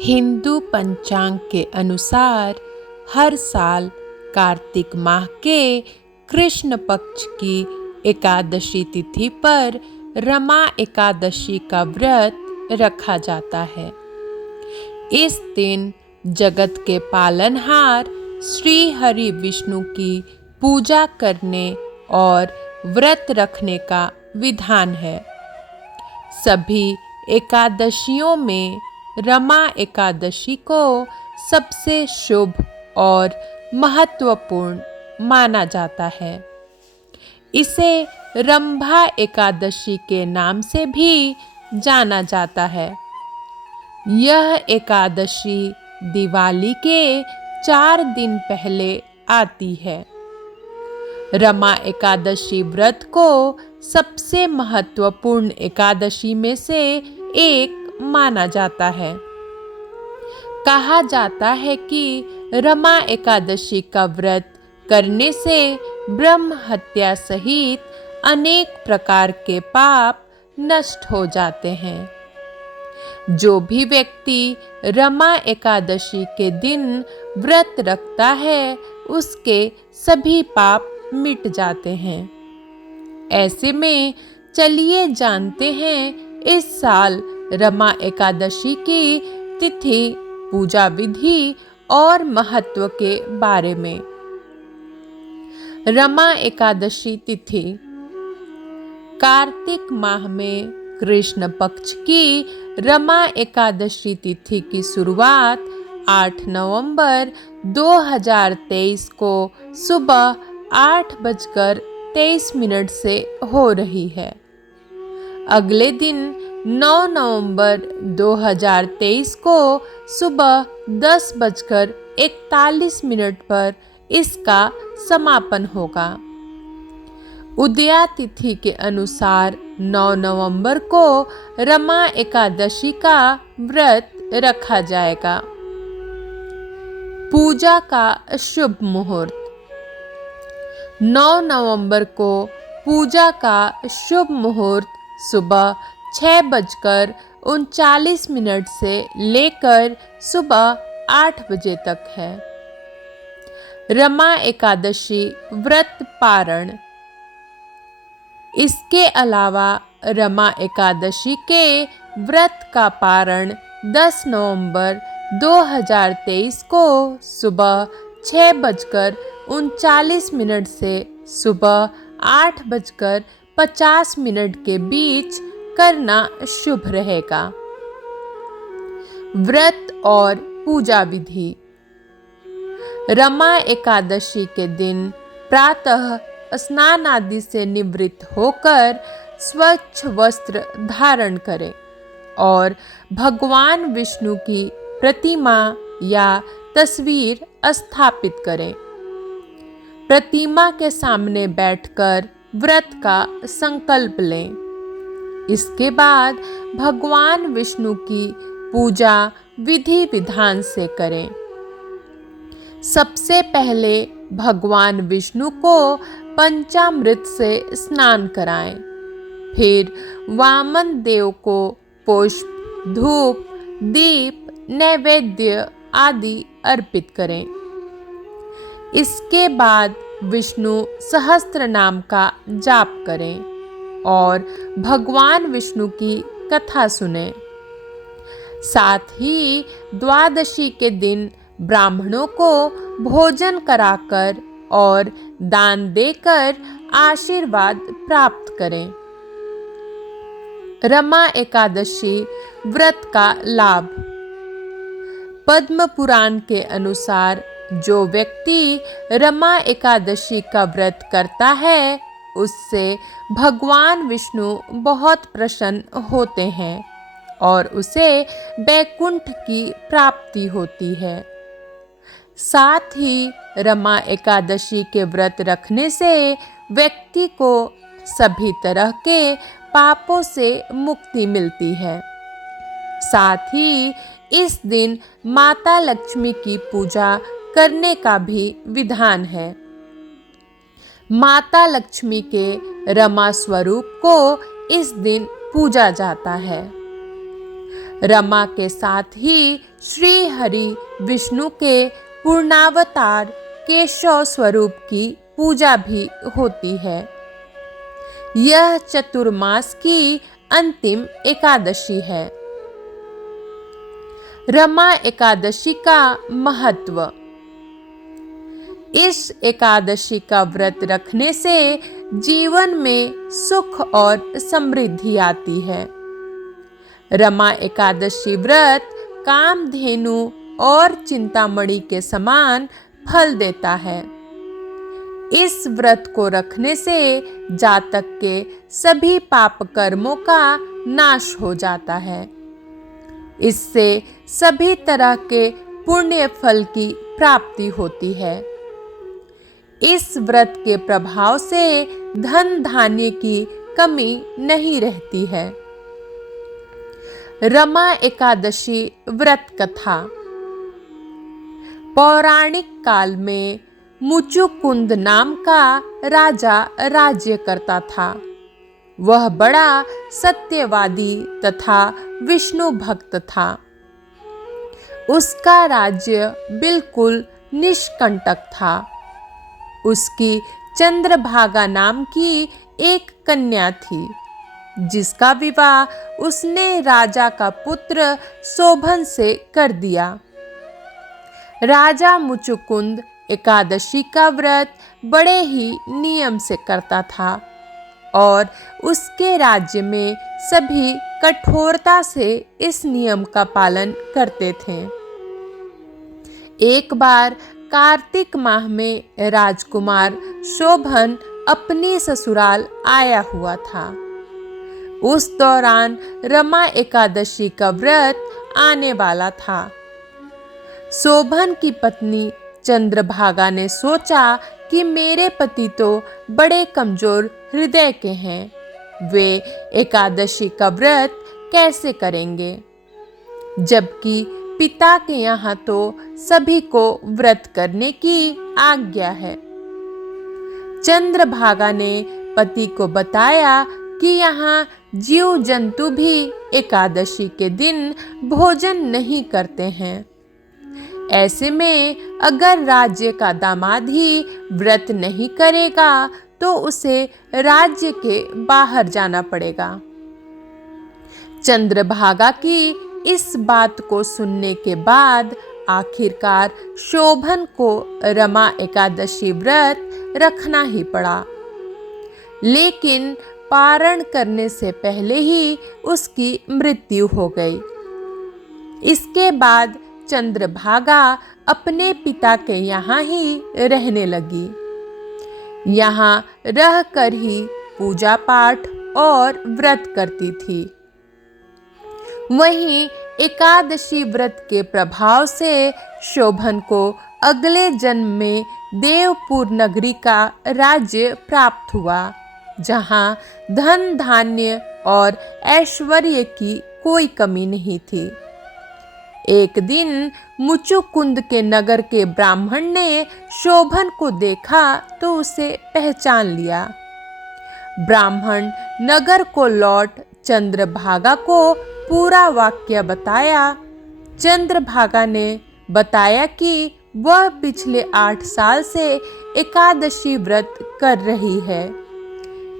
हिंदू पंचांग के अनुसार हर साल कार्तिक माह के कृष्ण पक्ष की एकादशी तिथि पर रमा एकादशी का व्रत रखा जाता है। इस दिन जगत के पालनहार श्री हरि विष्णु की पूजा करने और व्रत रखने का विधान है। सभी एकादशियों में रमा एकादशी को सबसे शुभ और महत्वपूर्ण माना जाता है। इसे रंभा एकादशी के नाम से भी जाना जाता है। यह एकादशी दिवाली के 4 दिन पहले आती है। रमा एकादशी व्रत को सबसे महत्वपूर्ण एकादशी में से एक माना जाता है। कहा जाता है कि रमा एकादशी का व्रत करने से ब्रह्म हत्या सहित अनेक प्रकार के पाप नष्ट हो जाते हैं। जो भी व्यक्ति रमा एकादशी के दिन व्रत रखता है उसके सभी पाप मिट जाते हैं। ऐसे में चलिए जानते हैं इस साल रमा एकादशी की तिथि, पूजा विधि और महत्व के बारे में। रमा एकादशी तिथि कार्तिक माह में कृष्ण पक्ष की रमा एकादशी तिथि की शुरुआत 8 नवंबर 2023 को सुबह 8:23 से हो रही है। अगले दिन 9 नवंबर 2023 को सुबह 10:41 पर इसका समापन होगा। उदया तिथि के अनुसार 9 नवंबर को रमा एकादशी का व्रत रखा जाएगा। पूजा का शुभ मुहूर्त 9 नवंबर को पूजा का शुभ मुहूर्त सुबह 6:39 से लेकर सुबह 8 बजे तक है। रमा एकादशी व्रत पारण। इसके अलावा रमा एकादशी के व्रत का पारण 10 नवंबर 2023 को सुबह 6:39 से सुबह 8:50 के बीच करना शुभ रहेगा। व्रत और पूजा विधि। रमा एकादशी के दिन प्रातः स्नान आदि से निवृत्त होकर स्वच्छ वस्त्र धारण करें और भगवान विष्णु की प्रतिमा या तस्वीर स्थापित करें। प्रतिमा के सामने बैठकर व्रत का संकल्प लें। इसके बाद भगवान विष्णु की पूजा विधि विधान से करें। सबसे पहले भगवान विष्णु को पंचामृत से स्नान कराएं। फिर वामन देव को पुष्प, धूप, दीप, नैवेद्य आदि अर्पित करें। इसके बाद विष्णु सहस्त्र नाम का जाप करें और भगवान विष्णु की कथा सुनें। साथ ही द्वादशी के दिन ब्राह्मणों को भोजन कराकर और दान देकर आशीर्वाद प्राप्त करें। रमा एकादशी व्रत का लाभ। पद्म पुराण के अनुसार जो व्यक्ति रमा एकादशी का व्रत करता है उससे भगवान विष्णु बहुत प्रसन्न होते हैं और उसे वैकुंठ की प्राप्ति होती है। साथ ही रमा एकादशी के व्रत रखने से व्यक्ति को सभी तरह के पापों से मुक्ति मिलती है। साथ ही इस दिन माता लक्ष्मी की पूजा करने का भी विधान है। माता लक्ष्मी के रमा स्वरूप को इस दिन पूजा जाता है। रमा के साथ ही श्री हरि विष्णु के पूर्णावतार केशव स्वरूप की पूजा भी होती है। यह चतुर्मास की अंतिम एकादशी है। रमा एकादशी का महत्व। इस एकादशी का व्रत रखने से जीवन में सुख और समृद्धि आती है। रमा एकादशी व्रत कामधेनु और चिंतामणि के समान फल देता है। इस व्रत को रखने से जातक के सभी पाप कर्मों का नाश हो जाता है। इससे सभी तरह के पुण्य फल की प्राप्ति होती है। इस व्रत के प्रभाव से धन धान्य की कमी नहीं रहती है। रमा एकादशी व्रत कथा। पौराणिक काल में मुचुकुंद नाम का राजा राज्य करता था। वह बड़ा सत्यवादी तथा विष्णु भक्त था। उसका राज्य बिल्कुल निष्कंटक था। उसकी चंद्रभागा नाम की एक कन्या थी, जिसका विवाह उसने राजा का पुत्र शोभन से कर दिया। राजा मुचुकुंद एकादशी का व्रत बड़े ही नियम से करता था और उसके राज्य में सभी कठोरता से इस नियम का पालन करते थे। एक बार कार्तिक माह में राजकुमार शोभन अपनी ससुराल आया हुआ था। उस दौरान रमा एकादशी का व्रत आने वाला था। शोभन की पत्नी चंद्रभागा ने सोचा कि मेरे पति तो बड़े कमजोर हृदय के हैं, वे एकादशी का व्रत कैसे करेंगे, जबकि पिता के यहाँ तो सभी को व्रत करने की आज्ञा है। चंद्रभागा ने पति को बताया कि यहाँ जीव जंतु भी एकादशी के दिन भोजन नहीं करते हैं। ऐसे में अगर राज्य का दामाद ही व्रत नहीं करेगा तो उसे राज्य के बाहर जाना पड़ेगा। चंद्रभागा की इस बात को सुनने के बाद आखिरकार शोभन को रमा एकादशी व्रत रखना ही पड़ा, लेकिन पारण करने से पहले ही उसकी मृत्यु हो गई। इसके बाद चंद्रभागा अपने पिता के यहाँ ही रहने लगी। यहाँ रहकर ही पूजा पाठ और व्रत करती थी। वहीं एकादशी व्रत के प्रभाव से शोभन को अगले जन्म में देवपुर नगरी का राज्य प्राप्त हुआ, जहां धन धान्य और ऐश्वर्य की कोई कमी नहीं थी। एक दिन मुचुकुंद के नगर के ब्राह्मण ने शोभन को देखा तो उसे पहचान लिया। ब्राह्मण नगर को लौट चंद्रभागा को पूरा वाक्य बताया। चंद्रभागा ने बताया कि वह पिछले 8 साल से एकादशी व्रत कर रही है।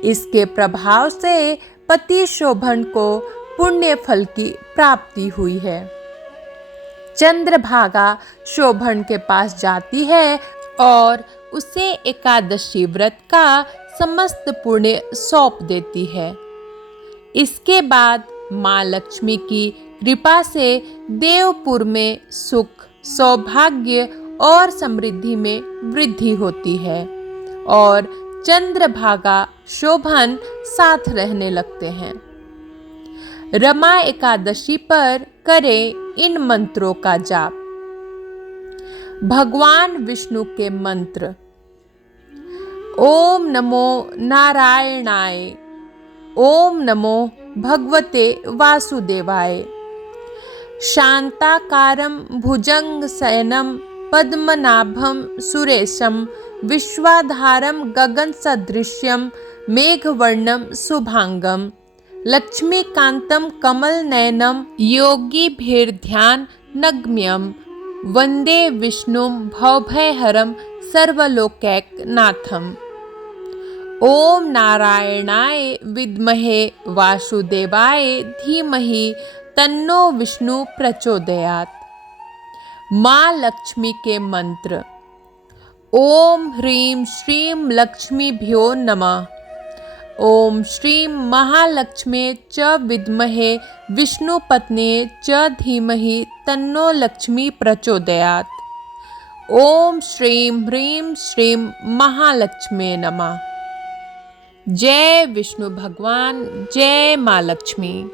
इसके प्रभाव से पति शोभन को पुण्य फल की प्राप्ति हुई है। चंद्रभागा शोभन के पास जाती है और उसे एकादशी व्रत का समस्त पुण्य सौंप देती है। इसके बाद माँ लक्ष्मी की कृपा से देवपुर में सुख, सौभाग्य और समृद्धि में वृद्धि होती है और चंद्रभागा शोभन साथ रहने लगते हैं। रमा एकादशी पर करें इन मंत्रों का जाप। भगवान विष्णु के मंत्र। ओम नमो नारायणाय। ओम नमो भगवते वासुदेवाय। शांताकारं भुजंग शयनं पद्मनाभं सुरेशं विश्वाधारं गगन सदृश्यं मेघवर्णं शुभांगं लक्ष्मीकान्तं कमलनयनं योगिभिर्ध्यान नगम्यं वन्दे विष्णुं भवभयहरं सर्वलोकैकनाथम्। ओम नारायणाय विद्महे वासुदेवाय धीमहि तन्नो विष्णु प्रचोदयात्। माँ लक्ष्मी के मंत्र। ओम ह्रीं श्रीं लक्ष्मीभ्यो नमः। ओम श्रीं महालक्ष्मे च विद्महे विष्णुपत्न्ये च धीमहि तन्नो लक्ष्मी प्रचोदयात्। ओम श्रीं ह्रीं श्रीं महालक्ष्मे नमः। जय विष्णु भगवान, जय माँ लक्ष्मी।